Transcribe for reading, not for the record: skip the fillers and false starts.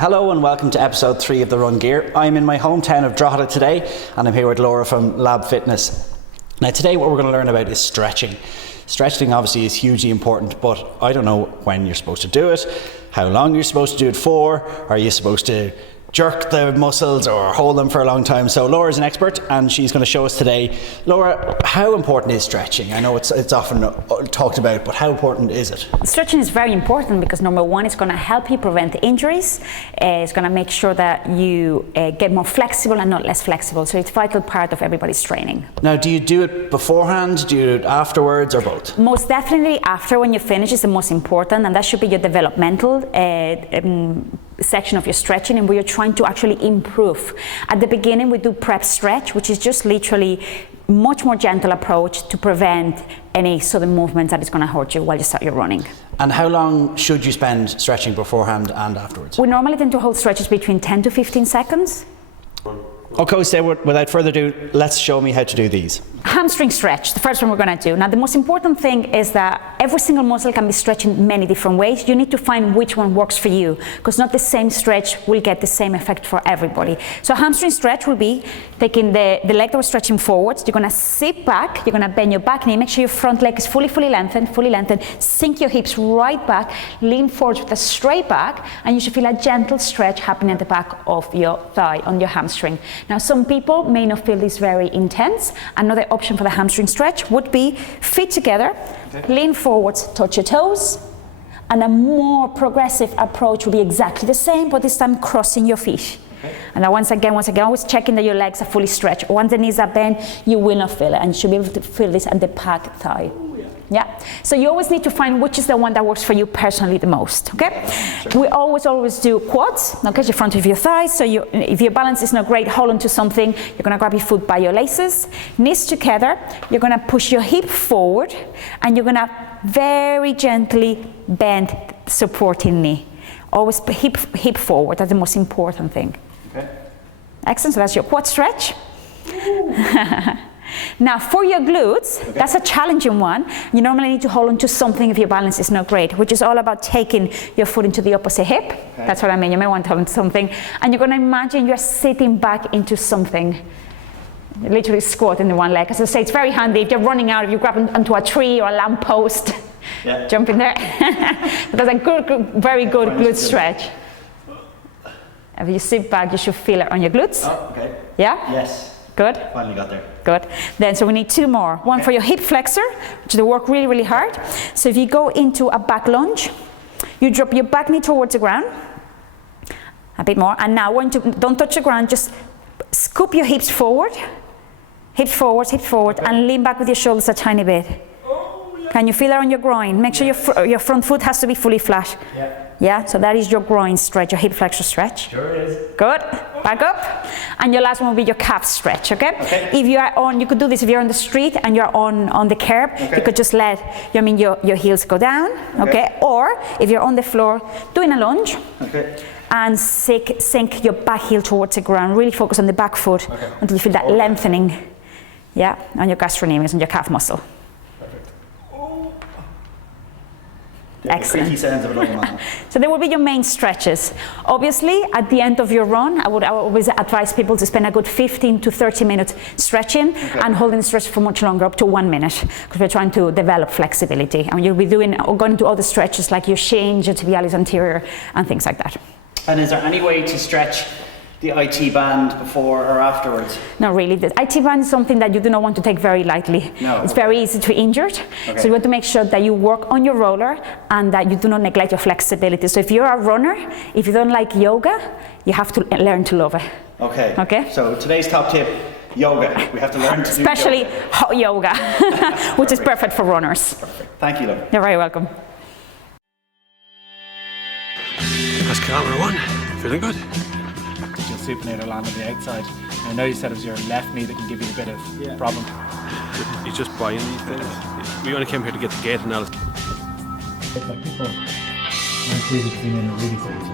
Hello and welcome to episode 3 of The Run Gear. I'm in my hometown of Drogheda today and I'm here with Laura from Lab Fitness. Now today what we're going to learn about is stretching. Stretching obviously is hugely important, but I don't know when you're supposed to do it, how long you're supposed to do it for, are you supposed to jerk the muscles or hold them for a long time? So Laura's an expert and she's going to show us today. Laura, how important is stretching? I know it's often talked about, but how important is it? Stretching is very important because number one, it's going to help you prevent injuries. It's going to make sure that you get more flexible and not less flexible. So it's a vital part of everybody's training. Now, do you do it beforehand? Do you do it afterwards or both? Most definitely after, when you finish, is the most important, and that should be your developmental section of your stretching, and where you're trying to actually improve. At the beginning we do prep stretch, which is just literally much more gentle approach to prevent any sudden movements that is going to hurt you while you start your running. And how long should you spend stretching beforehand and afterwards? We normally tend to hold stretches between 10 to 15 seconds. Okay, so without further ado, let's show me how to do these. Hamstring stretch, the first one we're going to do. Now the most important thing is that every single muscle can be stretched in many different ways. You need to find which one works for you, because not the same stretch will get the same effect for everybody. So hamstring stretch will be taking the leg that we're stretching forwards. You're going to sit back, you're going to bend your back knee, make sure your front leg is fully lengthened, sink your hips right back, lean forwards with a straight back, and you should feel a gentle stretch happening at the back of your thigh on your hamstring. Now some people may not feel this very intense. Another option for the hamstring stretch would be feet together, lean forwards, touch your toes, and a more progressive approach will be exactly the same, but this time crossing your feet. And now once again, always checking that your legs are fully stretched. Once the knees are bent, you will not feel it, and you should be able to feel this at the back thigh. Yeah, so you always need to find which is the one that works for you personally the most, okay? Sure. We always do quads, okay, the front of your thighs, so if your balance is not great, hold on to something, you're gonna grab your foot by your laces, knees together, you're gonna push your hip forward, and you're gonna very gently bend supporting knee. Always hip forward, that's the most important thing. Okay. Excellent, so that's your quad stretch. Now for your glutes, that's a challenging one. You normally need to hold on to something if your balance is not great, which is all about taking your foot into the opposite hip. Okay. That's what I mean, you may want to hold on to something. And you're going to imagine you're sitting back into something. Literally squat in the one leg. As I say, it's very handy if you're running out, if you grab onto a tree or a lamp post, jump in there. That's a very good glute stretch. If you sit back, you should feel it on your glutes. Oh, okay. Yeah? Yes. Good. Finally got there. Good. Then, so we need two more. One for your hip flexor, which is work really, really hard. So if you go into a back lunge, you drop your back knee towards the ground, a bit more, and now don't touch the ground, just scoop your hips forward, and lean back with your shoulders a tiny bit. Can you feel that on your groin? Make sure your front foot has to be fully flat. Yeah, so that is your groin stretch, your hip flexor stretch. Sure is. Good. Back up. And your last one will be your calf stretch, okay? If you are on, you could do this if you're on the street and you're on the curb, you could just let your heels go down, okay? Or if you're on the floor, doing a lunge, and sink your back heel towards the ground. Really focus on the back foot until you feel that lengthening, on your gastrocnemius and your calf muscle. Excellent. Sounds of an So there will be your main stretches. Obviously, at the end of your run, I would always advise people to spend a good 15 to 30 minutes stretching and holding the stretch for much longer, up to 1 minute, because we're trying to develop flexibility. And you'll be going to other stretches like your shins, your tibialis anterior, and things like that. And is there any way to stretch the IT band before or afterwards? Not really. The IT band is something that you do not want to take very lightly. No. It's very easy to be injured. So you want to make sure that you work on your roller and that you do not neglect your flexibility. So if you're a runner, if you don't like yoga, you have to learn to love it. Okay. So today's top tip, yoga. We have to learn to do especially hot yoga, which is perfect for runners. Perfect. Thank you, Laura. You're very welcome. That's kilometer 1. Feeling good. Your supinator land on the outside. I know you said it was your left knee that can give you a bit of problem. He's just buying these things. We only came here to get the gait analysis. It's like people, my kids have been in a really serious